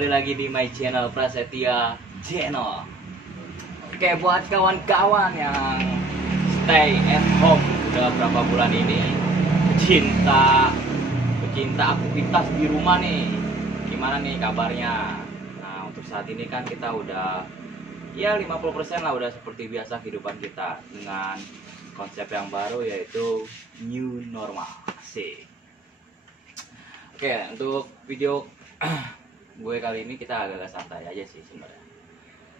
kembali lagi di my channel Prasetya Channel. Oke, buat kawan-kawan yang stay at home udah berapa bulan ini, pecinta aktivitas di rumah nih, gimana nih kabarnya? Nah, untuk saat ini kan kita udah ya 50% lah udah seperti biasa kehidupan kita dengan konsep yang baru yaitu new normal sih. Oke, untuk video gue kali ini kita agak santai aja sih sebenarnya.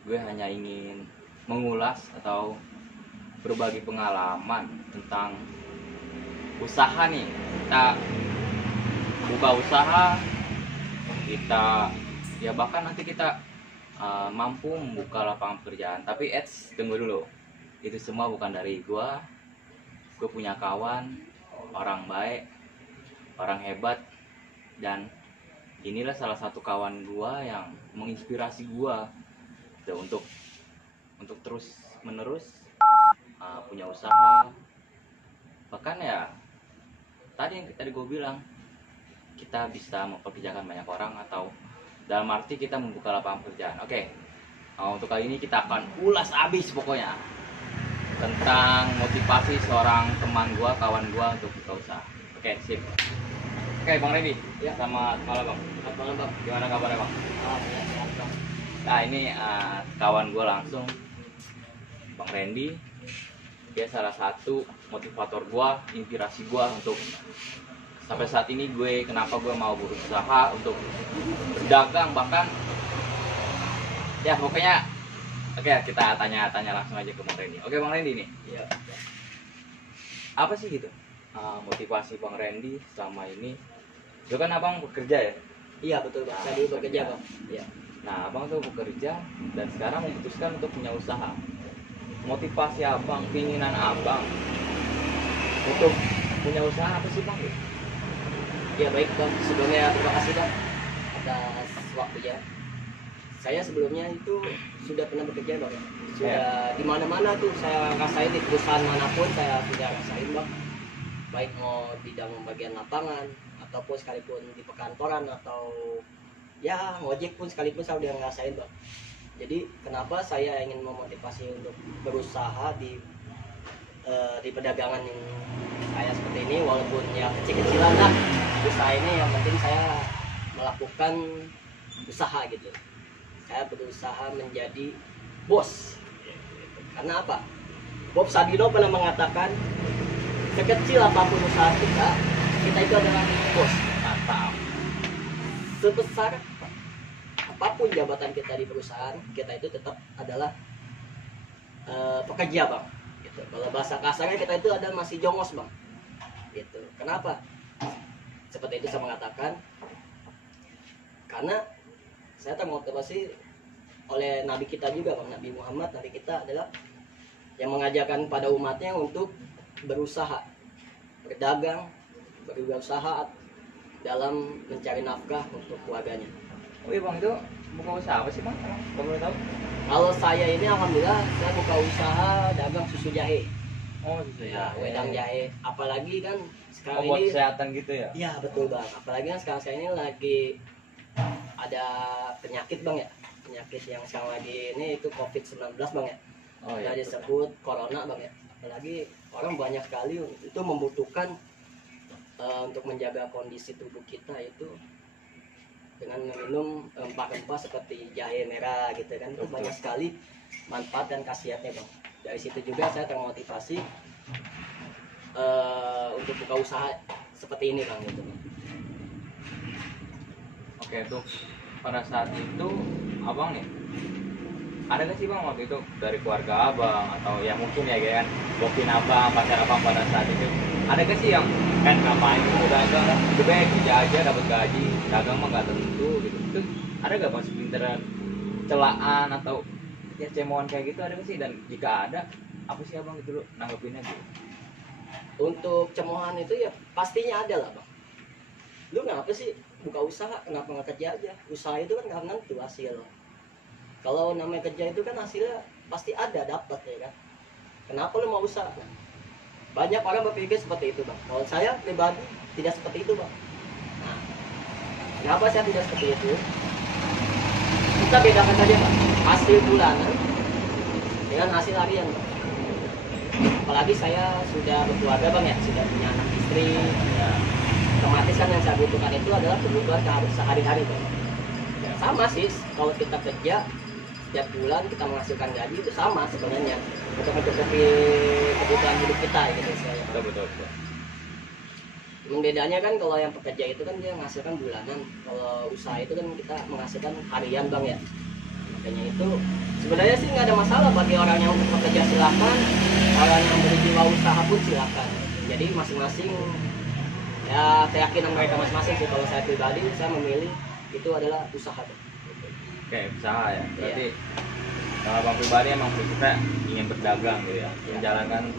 Gue hanya ingin mengulas atau berbagi pengalaman tentang usaha nih. Kita buka usaha, kita ya bahkan nanti kita mampu membuka lapangan pekerjaan. Tapi tunggu dulu, itu semua bukan dari gue. Gue punya kawan, orang baik, orang hebat, dan inilah salah satu kawan gua yang menginspirasi gua untuk terus menerus punya usaha. Bahkan ya tadi gua bilang, kita bisa mempekerjakan banyak orang atau dalam arti kita membuka lapangan pekerjaan. Oke. Untuk kali ini kita akan ulas abis pokoknya tentang motivasi seorang teman gua, kawan gua untuk buka usaha. Oke, sip. Oke, Bang Randy. Ya, selamat malam, Bang. Selamat malam, Bang. Gimana kabarnya, Bang? Alhamdulillah, Bang. Nah, ini kawan gue langsung, Bang Randy. Dia salah satu motivator gue, inspirasi gue untuk sampai saat ini kenapa gue mau berusaha untuk berdagang, bahkan ya pokoknya. Oke, kita tanya langsung aja ke Bang Randy. Oke, Bang Randy nih. Iya. Apa sih gitu motivasi Bang Randy selama ini? Itu kan abang bekerja ya? Iya betul Bang, saya dulu bekerja Bang. Iya. Nah, abang tuh bekerja dan sekarang memutuskan untuk punya usaha. Motivasi abang, keinginan abang untuk punya usaha apa sih Bang? Ya baik Bang, sebelumnya terima kasih Bang atas waktunya. Saya sebelumnya itu sudah pernah bekerja Bang. Sudah di mana-mana tuh saya rasain, di perusahaan manapun saya sudah rasain Bang. Baik mau bidang bagian lapangan ataupun sekalipun di perkantoran atau ya ngojek pun sekalipun saya udah ngerasain Bang. Jadi kenapa saya ingin memotivasi untuk berusaha di perdagangan yang saya seperti ini, walaupun ya kecil-kecilan lah usaha ini, yang penting saya melakukan usaha gitu. Saya berusaha menjadi bos. Karena apa? Bob Sadino pernah mengatakan, sekecil apapun usaha kita itu adalah bos. Mantap. Sebesar apapun jabatan kita di perusahaan, kita itu tetap adalah pekerja Bang. Gitu. Kalau bahasa kasarnya kita itu ada masih jongos Bang. Gitu. Kenapa? Seperti itu saya mengatakan. Karena saya termotivasi oleh Nabi kita juga Bang, Nabi Muhammad. Nabi kita adalah yang mengajarkan pada umatnya untuk berusaha, berdagang, berusaha dalam mencari nafkah untuk keluarganya. Oh iya Bang, itu buka usaha apa sih Bang? Kalau boleh tahu? Kalau saya ini alhamdulillah saya buka usaha dagang susu jahe. Oh, susu jahe. Ya, wedang jahe. Apalagi kan sekarang ini buat kesehatan gitu ya? Iya betul Bang. Apalagi kan sekarang ini lagi ada penyakit Bang ya. Penyakit yang sekarang lagi ini itu COVID-19 Bang ya. Oh iya. Disebut corona Bang ya. Apalagi orang banyak sekali itu membutuhkan untuk menjaga kondisi tubuh kita itu dengan meminum rempah-rempah seperti jahe merah gitu kan. Itu banyak sekali manfaat dan khasiatnya Bang. Dari situ juga saya termotivasi untuk buka usaha seperti ini Bang gitu. Oke, tuh pada saat itu abang nih, ada gak sih Bang waktu itu dari keluarga abang atau ya mungkin ya kan bokin abang, pacar abang pada saat itu, ada gak sih yang kan ngapain itu dagang, lebih baik kerja aja dapat gaji, dagang mah gak tentu gitu. Itu ada gak Bang sepinteran celaan atau ya cemohan kayak gitu, ada gak sih? Dan jika ada, apa sih abang gitu loh nanggepinnya gitu? Untuk cemohan itu ya pastinya ada lah Bang. Lu ngapa sih buka usaha, kenapa nggak kerja aja? Usaha itu kan karena itu hasil. Kalau namanya kerja itu kan hasilnya pasti ada, dapat ya kan. Kenapa lu mau usaha? Banyak orang berpikir seperti itu Bang. Kalau saya pribadi tidak seperti itu Bang. Nah, kenapa saya tidak seperti itu? kita bedakan saja Pak, hasil bulanan dengan hasil harian Pak. Apalagi saya sudah berkeluarga Bang ya, sudah punya anak istri ya. Otomatis kan yang saya butuhkan itu adalah kebutuhan sehari-hari Bang. Ya, sama sih kalau kita kerja setiap bulan kita menghasilkan gaji itu sama sebenarnya untuk mencukupi kebutuhan hidup kita gitu saya. Betul. Bedanya kan kalau yang pekerja itu kan dia menghasilkan bulanan, kalau usaha itu kan kita menghasilkan harian Bang ya. Makanya itu sebenarnya sih nggak ada masalah bagi orang yang untuk bekerja silakan, orang yang berjiwa usaha pun silakan. Jadi masing-masing ya keyakinan mereka masing-masing sih. Kalau saya pribadi saya memilih itu adalah usaha. Oke, usaha ya. Berarti kalau Bang pribadi emang kita ingin berdagang gitu ya, menjalankan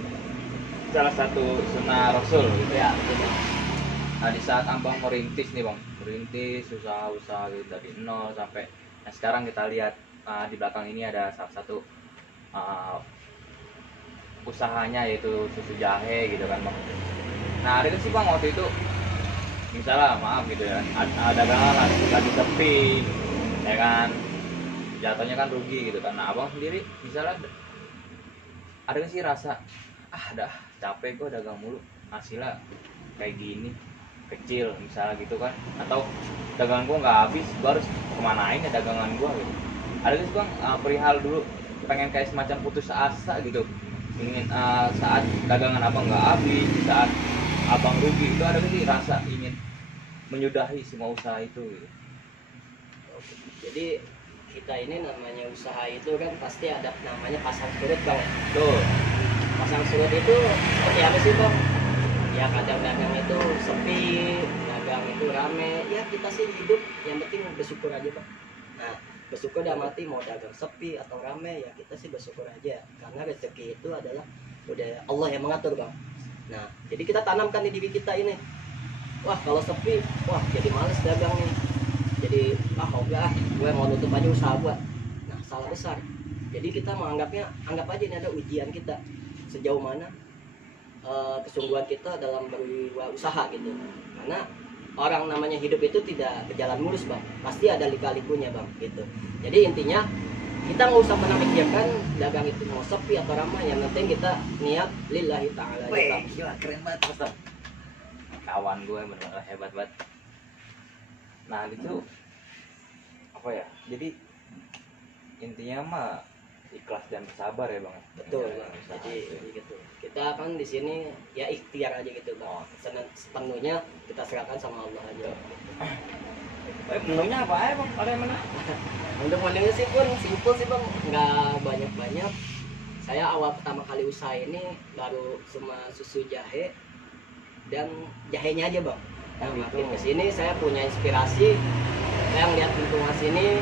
salah satu sunnah Rasul gitu ya. Nah di saat Abang merintis nih Bang, merintis usaha-usaha gitu dari nol sampai nah sekarang kita lihat di belakang ini ada salah satu usahanya yaitu susu jahe gitu kan Bang. Nah ada sih Bang waktu itu misalnya maaf gitu ya, ada dagangan lagi sepi ya kan, jatuhnya kan rugi gitu kan. Nah Abang sendiri misalnya ada gak sih rasa dah capek gue dagang mulu, hasilnya kayak gini kecil misalnya gitu kan, atau dagangan gue nggak habis, gue harus kemanain ya dagangan gue gitu. Ada gak sih Bang perihal dulu pengen kayak semacam putus asa gitu, ingin saat dagangan Abang nggak habis, saat Abang rugi, itu ada gak sih rasa ingin menyudahi semua usaha itu gitu? Jadi kita ini namanya usaha itu kan pasti ada namanya pasang surut Bang. Tuh Pasang surut itu seperti apa sih Bang? Ya kadang dagang itu sepi, dagang itu rame. Ya kita sih hidup yang penting bersyukur aja Bang. Nah bersyukur dalam arti mau dagang sepi atau rame ya kita sih bersyukur aja. Karena rezeki itu adalah udah Allah yang mengatur Bang. Nah jadi kita tanamkan di diri kita ini. Wah kalau sepi, wah jadi males dagang nih. Jadi enggak, gue mau nutup aja usaha gue. Nah salah besar. Jadi kita anggap aja ini ada ujian kita sejauh mana kesungguhan kita dalam berusaha gitu. Karena orang namanya hidup itu tidak berjalan mulus Bang, pasti ada lika-likunya Bang gitu. Jadi intinya kita nggak usah pernah mikirkan dagang itu mau sepi atau ramai, yang penting kita niat lillahi ta'ala. Wih, gila keren banget Ustaz. Kawan gue bener-bener hebat banget. Nah itu apa ya, jadi intinya mah ikhlas dan bersabar ya Bang. Betul Bang. Jadi gitu. Kita kan di sini ya ikhtiar aja gitu Bang. Sepenuhnya kita serahkan sama Allah aja. Menunya apa ya Bang? Ada yang mana? Untuk menunya sih pun simple sih Bang, nggak banyak-banyak. Saya awal pertama kali usaha ini baru cuma susu jahe dan jahenya aja Bang. Nah makin kesini saya punya inspirasi. Saya ngeliat lingkungan sini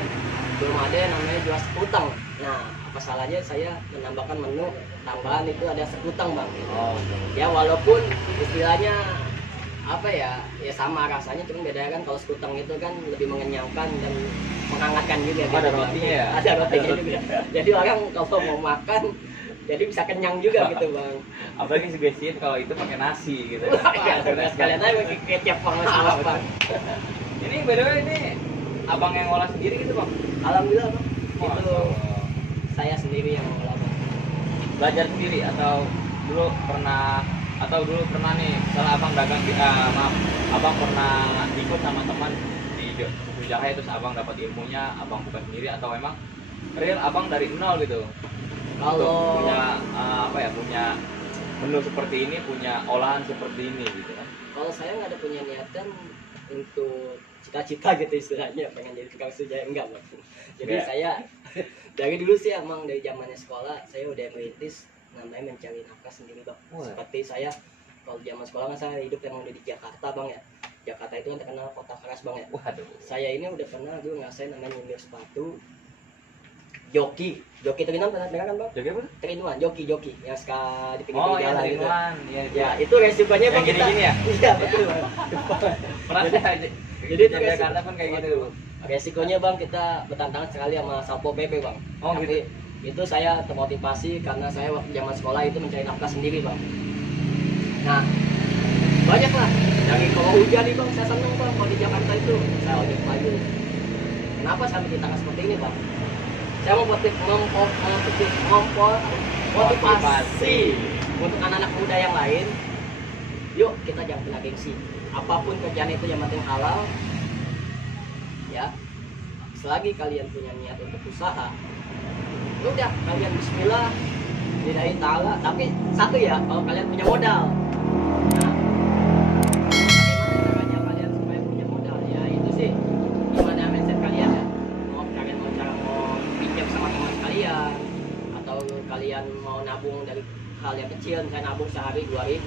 belum ada yang namanya jual sekutang. Nah apa salahnya saya menambahkan menu tambahan itu ada sekutang Bang gitu. Ya walaupun istilahnya apa ya sama rasanya, cuma beda kan kalau sekutang itu kan lebih mengenyangkan dan menghangatkan juga gitu. Ada rotinya ya? Ada rotinya juga. Jadi orang kalau mau makan jadi bisa kenyang juga gitu Bang. Apalagi suggestiin kalau itu pakai nasi gitu. Sekalian aja pakai kecap sama saus Bang. Ini beda ini Abang yang ngolah sendiri gitu Bang? Alhamdulillah Bang. Itu saya sendiri yang mengolah Bang. Belajar sendiri atau dulu pernah nih misalnya Abang dagang Abang pernah ikut sama teman di susu jahe terus Abang dapat ilmunya, Abang buka sendiri, atau memang real Abang dari nol gitu? Kalau punya punya menu seperti ini, punya olahan seperti ini gitu kan? Kalau saya nggak ada punya niatan untuk cita-cita gitu istilahnya pengen jadi tukang susu jahe, enggak Bang. Jadi saya dari dulu sih emang dari zamannya sekolah saya udah merintis namanya mencari nafkah sendiri Bang. Seperti saya kalau zaman sekolah kan saya hidup emang udah di Jakarta Bang ya. Jakarta itu kan terkenal kota keras Bang ya. Waduh. Saya ini udah pernah dulu ngerasain namanya nyindir sepatu joki terlinuan, pernah dengar kan Bang? Joki apa? Terlinuan, joki yang suka di pinggir ya jalan gitu. Ya, itu resikonya Bang kita. Gini ya? Iya betul Bang. Pernah Jadi itu Jakarta kan kayak gitu. Resikonya Bang kita bertantangan sekali sama Satpol PP Bang. Oh gitu. Itu saya termotivasi karena saya waktu zaman sekolah itu mencari nafkah sendiri Bang. Nah banyak lah dari kalau hujan nih Bang, saya seneng Bang kalau di Jakarta itu saya ojek pagi. Kenapa saya menceritakan seperti ini, Bang? Saya mau motivasi untuk anak-anak muda yang lain. Yuk kita jangan kena gengsi. Apapun kerjaan itu yang penting halal. Ya, selagi kalian punya niat untuk usaha, udah kalian bismillah, lillahi ta'ala. Tapi satu ya, kalau kalian punya modal. Nah, bagaimana caranya kalian supaya punya modal? Ya itu sih, gimana mindset kalian ya. Kalian mau pinjam sama teman kalian, atau kalian mau nabung dari hal yang kecil, misalnya nabung sehari 2.000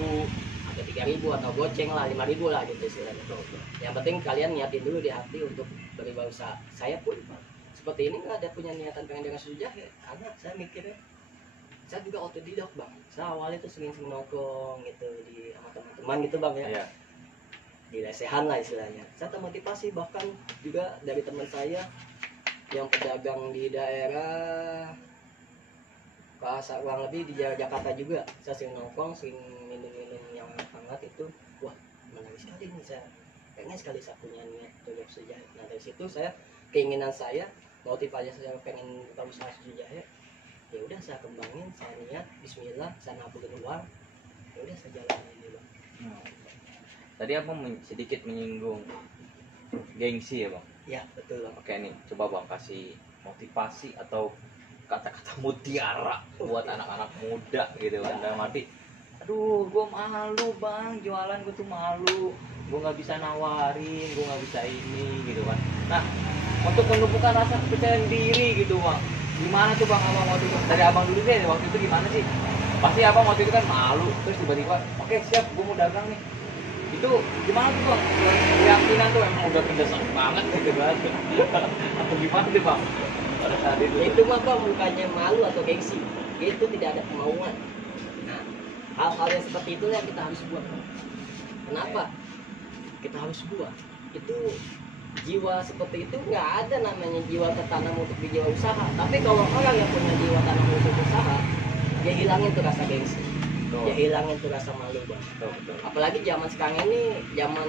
atau 3.000 atau goceng lah 5.000 lah gitu istilahnya. Yang penting kalian niatin dulu di hati untuk berusaha. Saya pun seperti ini nggak ada punya niatan pengen dengan susu jahe, karena saya mikirnya saya juga otodidak, Bang. Saya awalnya tuh sering nongkrong gitu di sama teman-teman gitu, Bang ya. Iya. Di lesehan lah istilahnya. Saya termotivasi, bahkan juga dari teman saya yang pedagang di daerah Pasar kurang lebih di Jakarta juga. Saya sering nongkrong, sering minum-minum yang hangat itu. Wah, menarik sekali nih, saya pengen sekali saya punya niat untuk susu jahe. Nah dari situ saya, keinginan saya, motivasi saya pengen buka usaha susu jahe. Ya udah saya kembangin, saya niat, bismillah, saya nabungin uang. Ya udah saya jalanin dulu. Tadi apa sedikit menyinggung gengsi ya, Bang? Ya betul, Bang. Oke nih, coba Bang kasih motivasi atau kata-kata mutiara buat anak-anak muda gitu kan. Dalam arti, aduh gue malu Bang, jualan gue tuh malu, gue nggak bisa nawarin, gue nggak bisa ini gitu kan. Nah, untuk menumbuhkan rasa kepercayaan diri gitu Bang, gimana tuh Bang abang waktu itu? Dari abang dulu deh, waktu itu gimana sih? Pasti abang waktu itu kan malu, terus tiba-tiba oke siap, gue mau dagang nih. Itu gimana tuh Bang? Keyakinan tuh emang udah mendesak banget gitu kan. Atau gimana tuh Bang? Pada saat itu mah, Bang, bukannya malu atau gengsi, itu tidak ada kemauan. Nah, hal-hal yang seperti itu yang kita harus buat. Kenapa kita harus buat? Itu jiwa seperti itu nggak ada namanya jiwa tertanam untuk jiwa usaha. Tapi kalau orang yang punya jiwa tanam untuk usaha, dia hilangin tuh rasa gengsi, dia hilangin tuh rasa malu, Bang. Apalagi zaman sekarang ini, zaman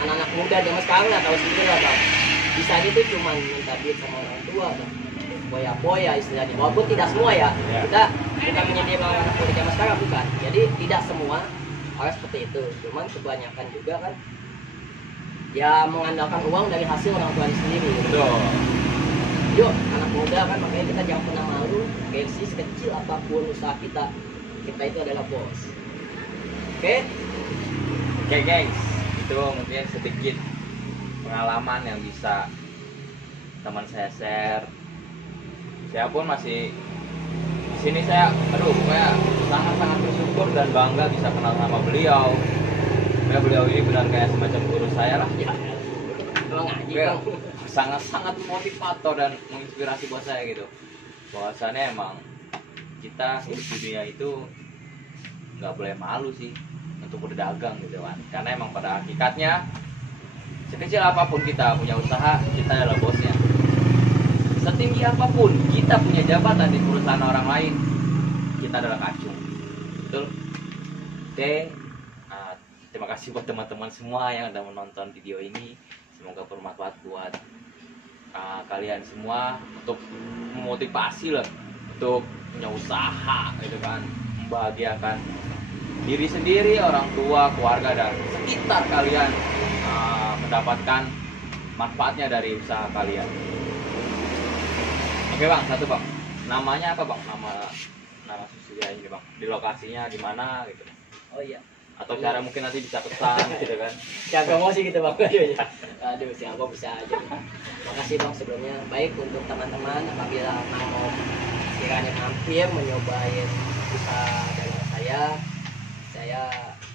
anak-anak muda zaman sekarang nggak tahu sendiri lah, Bang. Bisa gitu cuma minta duit sama orang tua, Bang. Boya-boya istilahnya. Walaupun tidak semua ya. Kita menyindir anak muda zaman sekarang, bukan. Jadi tidak semua orang seperti itu. Cuman kebanyakan juga kan ya mengandalkan uang dari hasil orang tua sendiri. Betul. Yuk, anak muda kan, makanya kita jangan pernah malu. Gengsi sekecil apapun usaha kita, kita itu adalah bos. Oke, gengs. Itu mungkin sedikit pengalaman yang bisa teman saya share. Saya pun masih di sini, saya pokoknya sangat-sangat bersyukur dan bangga bisa kenal sama beliau. Ya, beliau ini benar kayak semacam guru saya lah. Ya, ngaji, Bang. Bang. Sangat-sangat motivator dan menginspirasi buat saya gitu. Bahwasannya emang kita hidup di dunia itu nggak boleh malu sih untuk berdagang gitu kan. Karena emang pada hakikatnya sekecil apapun kita punya usaha, kita adalah bosnya. Setinggi apapun kita punya jabatan di perusahaan orang lain, kita adalah kacung. Betul? Oke. Terima kasih buat teman-teman semua yang udah menonton video ini. Semoga bermanfaat buat kalian semua untuk memotivasi lah untuk punya usaha gitu kan, membahagiakan diri sendiri, orang tua, keluarga dan sekitar kalian, mendapatkan manfaatnya dari usaha kalian. Oke Bang, satu Bang, namanya apa Bang? Nama susu jahe ini Bang, di lokasinya di mana gitu? Oh iya. Atau cara mungkin nanti bisa pesan gitu kan? Jangan promosi gitu, Bang. Aduh, siapa bisa aja. Makasih Bang sebelumnya. Baik untuk teman-teman apabila mau sekiranya mampir menyobain usaha dagang saya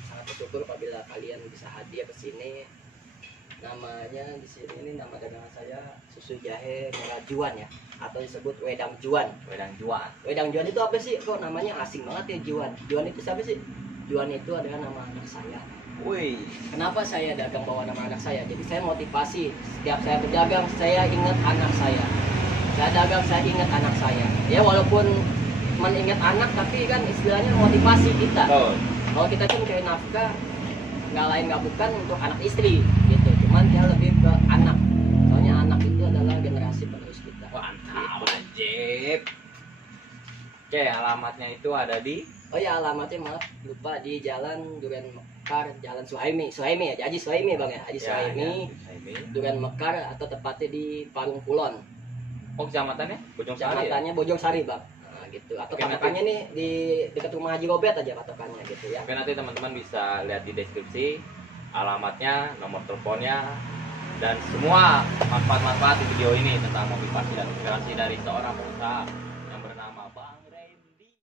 sangat bersyukur apabila kalian bisa hadir ke sini. Namanya di sini ini nama dagangan saya susu jahe merah juan ya, atau disebut wedang juan. Wedang juan. Wedang juan itu apa sih? Kok namanya asing banget ya, juan? Juan itu siapa sih? Juan itu adalah nama anak saya. Wih. Kenapa saya dagang bawa nama anak saya? Jadi saya motivasi. Setiap saya berdagang, saya ingat anak saya. Saya dagang, saya ingat anak saya. Ya walaupun mengingat anak, tapi kan istilahnya motivasi kita. Oh. Kalau kita tuh mencari nafkah, nggak lain nggak bukan untuk anak istri, gitu. Cuman dia lebih ke anak. Soalnya anak Sip. Oke, alamatnya itu ada di Oh ya, alamatnya maaf lupa, di Jalan Duren Mekar, Jalan Suhaimi ya, Haji Suhaimi Bang ya, Haji Suhaimi, Duren Mekar, atau tepatnya di Parung Kulon. Oh, kecamatannya Bojong Sari. Kecamatannya Bojong Sari Bang. Nah, gitu. Atau Oke, patokannya nih di dekat rumah Haji Robert aja patokannya gitu ya. Oke, nanti teman-teman bisa lihat di deskripsi alamatnya, nomor teleponnya, dan semua manfaat-manfaat di video ini tentang motivasi dan inspirasi dari seorang pengusaha.